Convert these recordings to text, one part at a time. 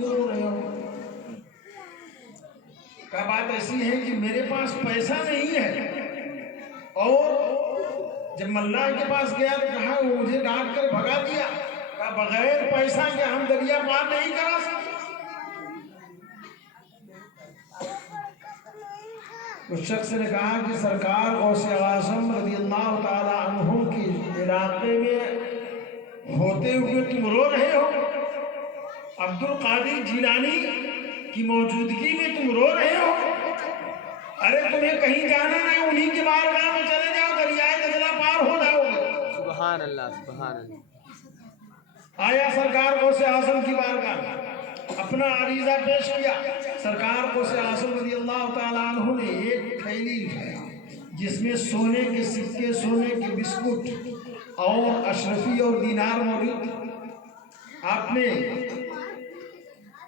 کیوں رو رہے ہو؟ کہا بات ایسی ہے کہ میرے پاس پیسہ نہیں ہے، اور جب ملا کے پاس گیا تو کہا وہ مجھے ڈانٹ کر بھگا دیا، کہا بغیر پیسہ کے ہم دریا پار نہیں کرا سکتے۔ اس شخص نے کہا کہ سرکار غوث اعظم رضی اللہ تعالی عنہ کے علاقے میں ہوتے ہوئے تم رو رہے ہو، عبد القادر جیلانی کی موجودگی میں تم رو رہے ہو؟ ارے تمہیں کہیں جانا نہیں، انہیں کی بارگاہ میں چلے جاؤ، دریائے دجلہ پار ہو جاؤ گے۔ سبحان اللہ، سبحان اللہ۔ آیا سرکار غوث اعظم کی بارگاہ میں، اپنا عریضہ پیش کیا۔ سرکار غوث اعظم رضی اللہ تعالیٰ عنہ نے ایک تھیلی اٹھایا جس میں سونے کے سکے، سونے کے بسکٹ اور اشرفی اور دینار موجود تھے۔ آپ نے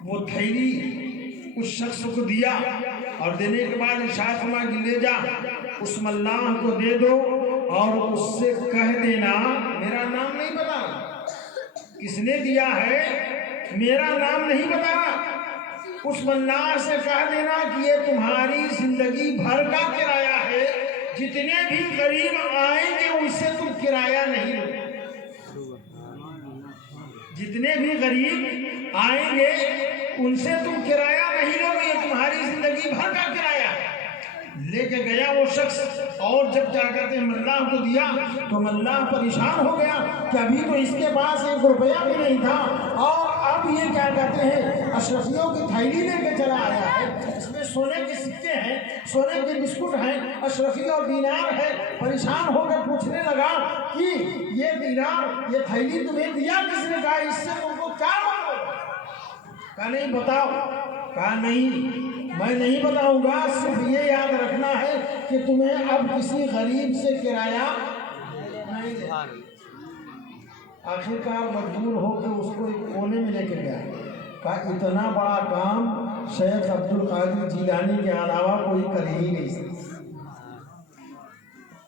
وہ تھیلی اس شخص کو دیا اور دینے کے بعد ارشاد فرمایا کہ لے جا، اس ملاح کو دے دو اور اس سے کہہ دینا میرا نام نہیں بتانا، کس نے دیا ہے میرا نام نہیں بتانا، اس ملاح سے کہہ دینا کہ یہ تمہاری زندگی بھر کا کرایہ ہے، جتنے بھی غریب آئیں گے ان سے تم کرایہ نہیں لو، جتنے بھی غریب آئیں گے ان سے تم کرایہ نہیں لو گے، یہ تمہاری زندگی بھر کا کرایہ ہے۔ لے کے گیا وہ شخص، اور جب جا کر ملاح کو دیا تو ملاح پریشان ہو گیا کہ ابھی تو اس کے پاس 1 روپیہ بھی نہیں تھا، اور اب یہ کیا کہتے ہیں اشرفیوں کی تھیلی لے کے چلا آیا ہے، اس میں سونے کے سکے ہیں، سونے کے بسکٹ ہیں، اشرفی اور دینار ہے۔ پریشان ہو کر پوچھنے لگا کہ یہ دینار، یہ تھیلی تمہیں دیا کس نے؟ کہا اس سے تم کو کیا مطلب؟ کہا نہیں بتاؤ۔ کہا نہیں میں نہیں بتاؤں گا، صرف یہ یاد رکھنا ہے کہ تمہیں اب کسی غریب سے کرایہ نہیں دینا۔ آخرکار مجبور ہو کے اس کو ایک کونے میں لے کے گیا، کہا اتنا بڑا کام شیخ عبد القادر جیلانی کے علاوہ کوئی کر ہی نہیں سکتا۔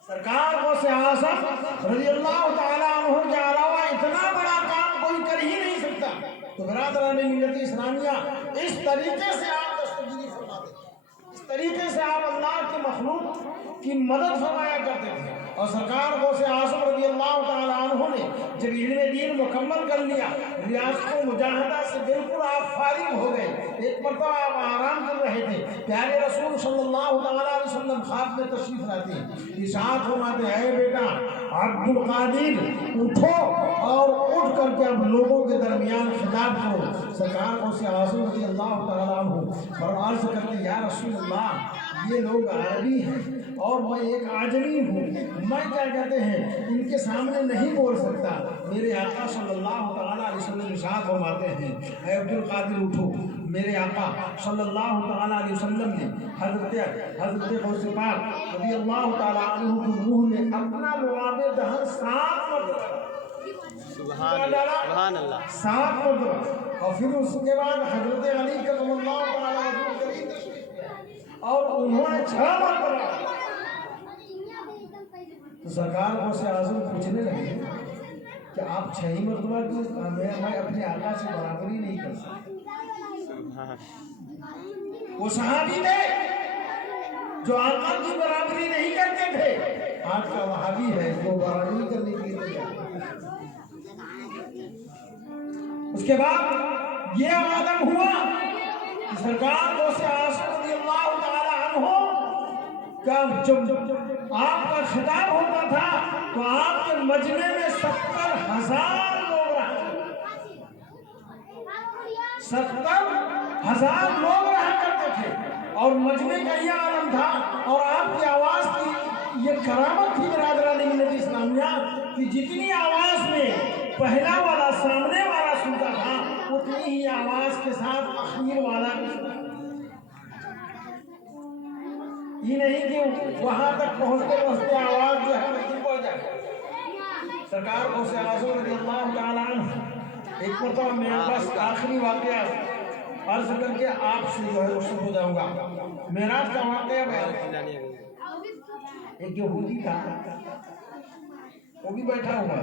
سرکار غوث اعظم رضی اللہ تعالیٰ عنہ کے علاوہ اتنا بڑا کام کوئی کر ہی نہیں سکتا۔ تو برادران ملت اسلامیہ، اس طریقے سے آپ دستگیری فرماتے تھے، اس طریقے سے آپ اللہ کے مخلوق کی مدد فرمایا کرتے تھے۔ اور سرکار غوث اعظم رضی اللہ تعالیٰ عنہ نے جب علم دین مکمل کر لیا، ریاضت و مجاہدہ سے بالکل آپ فارغ ہو گئے، ایک مرتبہ آپ آرام کر رہے تھے، پیارے رسول صلی اللہ علیہ وسلم خواب میں تشریف لاتے ہیں، ارشاد فرماتے ہیں اے بیٹا عبد القادر اٹھو اور اٹھ کر کے اب لوگوں کے درمیان خطاب کرو۔ سرکار غوث اعظم رضی اللہ تعالیٰ عنہ اور عرض کرتے یا رسول اللہ یہ لوگ عربی ہیں اور میں ایک عجمی ہوں، میں کیا کہتے ہیں ان کے سامنے نہیں بول سکتا۔ میرے آقا صلی اللہ تعالیٰ علیہ وسلم ارشاد فرماتے ہیں اے عبد القادر اٹھو۔ میرے آقا صلی اللہ تعالیٰ علیہ وسلم نے حضرت غوث پاک رضی اللہ تعالیٰ عنہ کے منہ میں اپنا لعاب دہن 7 مرتبہ، سبحان اللہ، 7 مرتبہ، اور پھر اس کے بعد حضرت علی کرم اللہ تعالیٰ عنہ کریم تشریف لائے اور انہوں نے 6 مرتبہ۔ تو سرکار غوث اعظم پوچھنے لگے کہ آپ 6 مرتبہ کیوں؟ میں اپنے آقا سے برابری نہیں کر سکتا۔ وہ صحابی تھے جو آقا کی برابری نہیں کرتے تھے، آج کا وہابی ہے جو برابری کرنے کے لیے۔ اس کے بعد یہ عالم ہوا کہ سرکار غوث اعظم رضی اللہ تعالی عنہ کا جب آپ کا خطاب ہوتا تھا تو آپ کے مجمع میں 70,000 لوگ رہا کرتے تھے، 70,000 لوگ رہا کرتے تھے، اور مجمع کا یہ عالم تھا، اور آپ کی آواز کی یہ کرامت تھی برادران ملت اسلامیہ کہ جتنی آواز میں پہلا والا سامنے والا سنتا تھا اتنی ہی آواز کے ساتھ اخیر والا بھی سنتا تھا۔ یہ نہیں کہ وہاں تک پہنچتے پہنچتے آواز جو ہے مسجد پہنچ جائے۔ سرکار غوث اعظم رضی اللہ تعالیٰ عنہ ایک مرتبہ میرے پاس آخری واقعہ عرض کر کے آپ سے جو ہے رخصت ہو جاؤں گا۔ معراج کا واقعہ بیان، ایک یہودی تھا وہ بھی بیٹھا ہوا